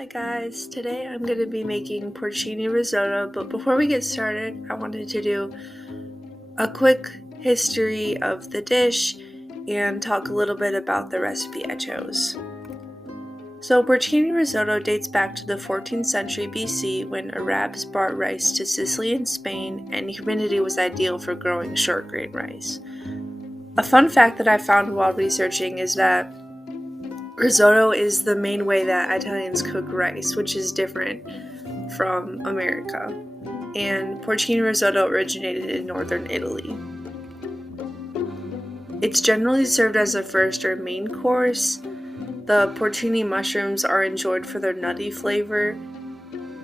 Hi guys, today I'm going to be making porcini risotto, but before we get started, I wanted to do a quick history of the dish and talk a little bit about the recipe I chose. So porcini risotto dates back to the 14th century BC when Arabs brought rice to Sicily and Spain, and humidity was ideal for growing short grain rice. A fun fact that I found while researching is that risotto is the main way that Italians cook rice, which is different from America. And porcini risotto originated in northern Italy. It's generally served as a first or main course. The porcini mushrooms are enjoyed for their nutty flavor,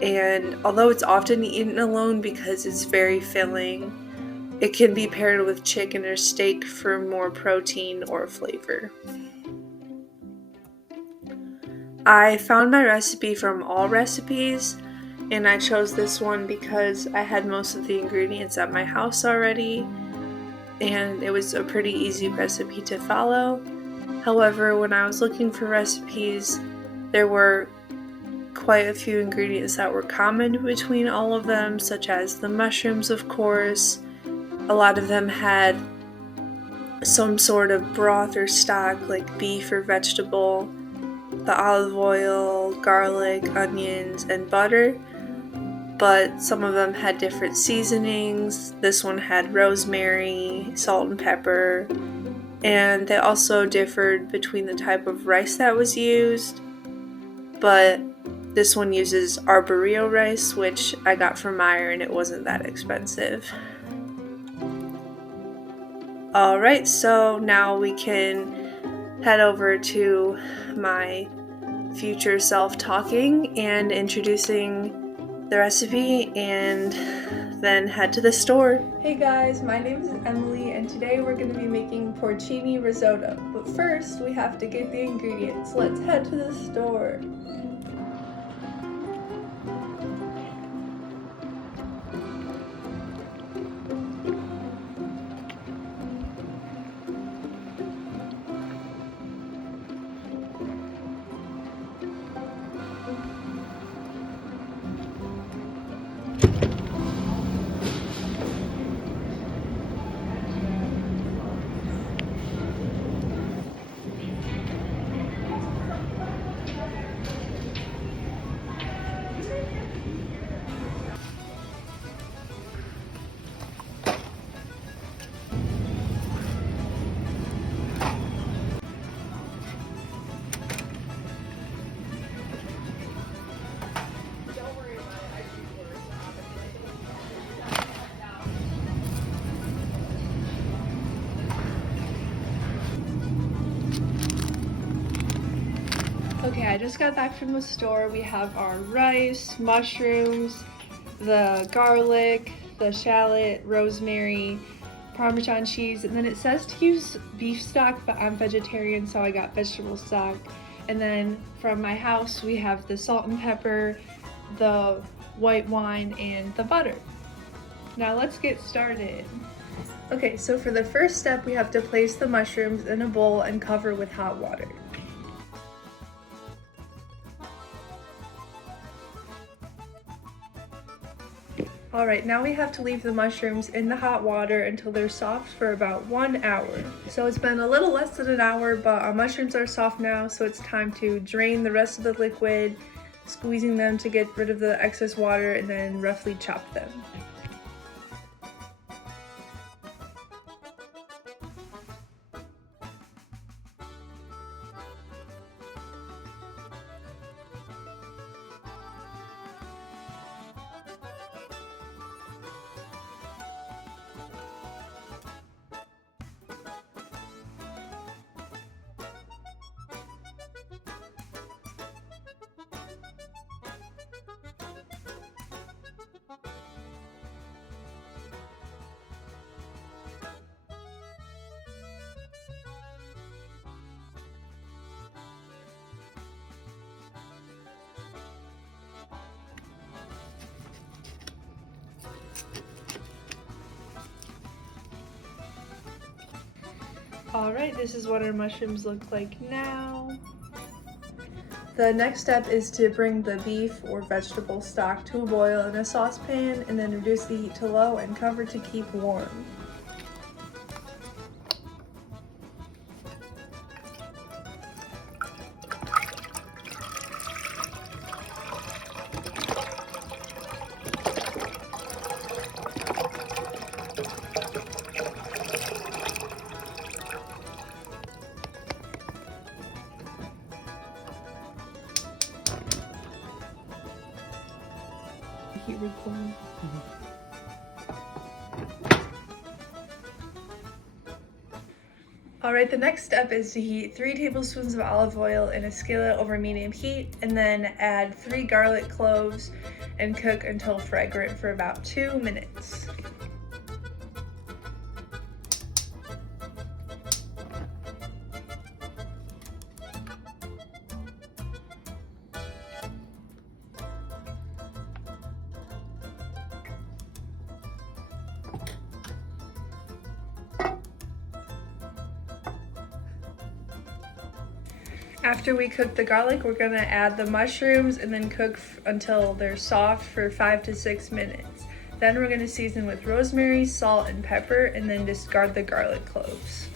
and although it's often eaten alone because it's very filling, it can be paired with chicken or steak for more protein or flavor. I found my recipe from All Recipes, and I chose this one because I had most of the ingredients at my house already, and it was a pretty easy recipe to follow. However, when I was looking for recipes, there were quite a few ingredients that were common between all of them, such as the mushrooms, of course. A lot of them had some sort of broth or stock, like beef or vegetable, the olive oil, garlic, onions, and butter, but some of them had different seasonings. This one had rosemary, salt and pepper, and they also differed between the type of rice that was used, but this one uses arborio rice, which I got from Meijer, and it wasn't that expensive. Alright, so now we can head over to my future self talking and introducing the recipe, and then head to the store. Hey guys, my name is Emily, and today we're going to be making porcini risotto. But first, we have to get the ingredients. Let's head to the store. Okay, I just got back from the store. We have our rice, mushrooms, the garlic, the shallot, rosemary, Parmesan cheese, and then it says to use beef stock, but I'm vegetarian, so I got vegetable stock. And then from my house, we have the salt and pepper, the white wine, and the butter. Now let's get started. Okay, so for the first step, we have to place the mushrooms in a bowl and cover with hot water. Alright, now we have to leave the mushrooms in the hot water until they're soft for about 1 hour. So it's been a little less than an hour, but our mushrooms are soft now, so it's time to drain the rest of the liquid, squeezing them to get rid of the excess water, and then roughly chop them. Alright, this is what our mushrooms look like now. The next step is to bring the beef or vegetable stock to a boil in a saucepan and then reduce the heat to low and cover to keep warm. Heat recording. Alright, the next step is to heat 3 tablespoons of olive oil in a skillet over medium heat, and then add 3 garlic cloves and cook until fragrant for about 2 minutes. After we cook the garlic, we're gonna add the mushrooms and then cook until they're soft for 5 to 6 minutes. Then we're gonna season with rosemary, salt, and pepper, and then discard the garlic cloves.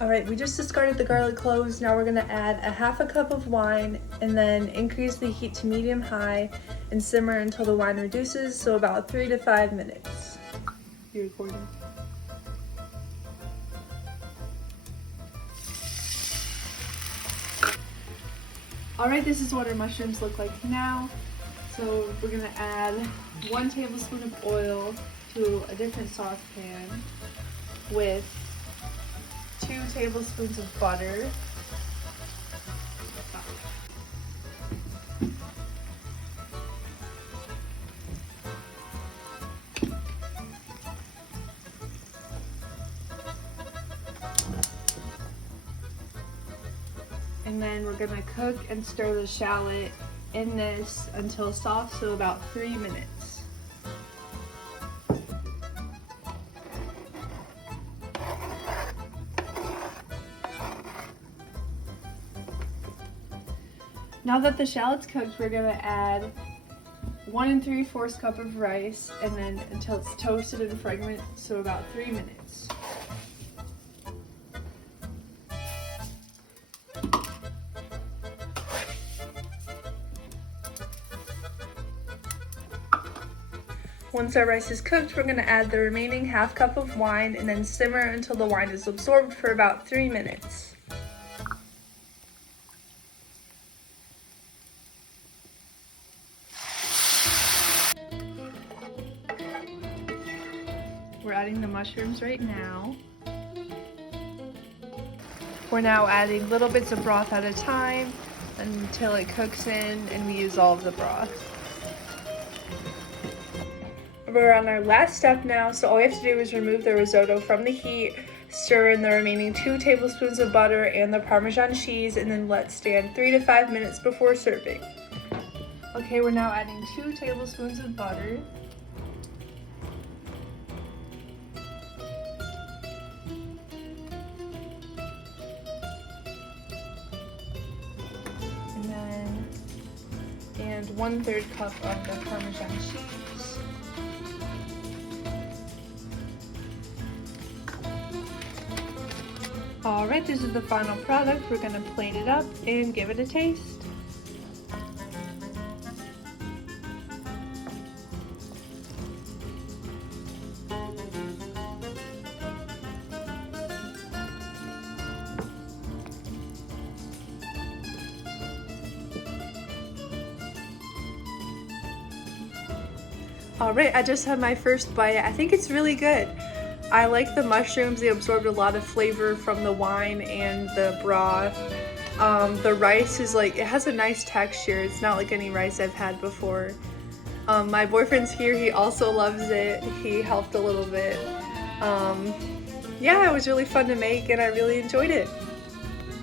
Alright, we just discarded the garlic cloves. Now we're gonna add a half a cup of wine and then increase the heat to medium-high and simmer until the wine reduces, so about 3 to 5 minutes. You recording? Alright, this is what our mushrooms look like now. So we're gonna add 1 tablespoon of oil to a different saucepan with 2 tablespoons of butter, and then we're gonna cook and stir the shallot in this until soft, so about 3 minutes. Now that the shallot's cooked, we're gonna add 1 3/4 cup of rice, and then until it's toasted and fragrant, so about 3 minutes. Once our rice is cooked, we're gonna add the remaining half cup of wine and then simmer until the wine is absorbed for about 3 minutes. We're adding the mushrooms right now. We're now adding little bits of broth at a time until it cooks in and we use all of the broth. We're on our last step now, so all we have to do is remove the risotto from the heat, stir in the remaining 2 tablespoons of butter and the Parmesan cheese, and then let stand 3 to 5 minutes before serving. Okay, we're now adding 2 tablespoons of butter. And 1/3 cup of the Parmesan cheese. Alright, this is the final product. We're going to plate it up and give it a taste. Alright, I just had my first bite. I think it's really good. I like the mushrooms. They absorbed a lot of flavor from the wine and the broth. The rice is like, it has a nice texture. It's not like any rice I've had before. My boyfriend's here. He also loves it. He helped a little bit. Yeah, it was really fun to make and I really enjoyed it.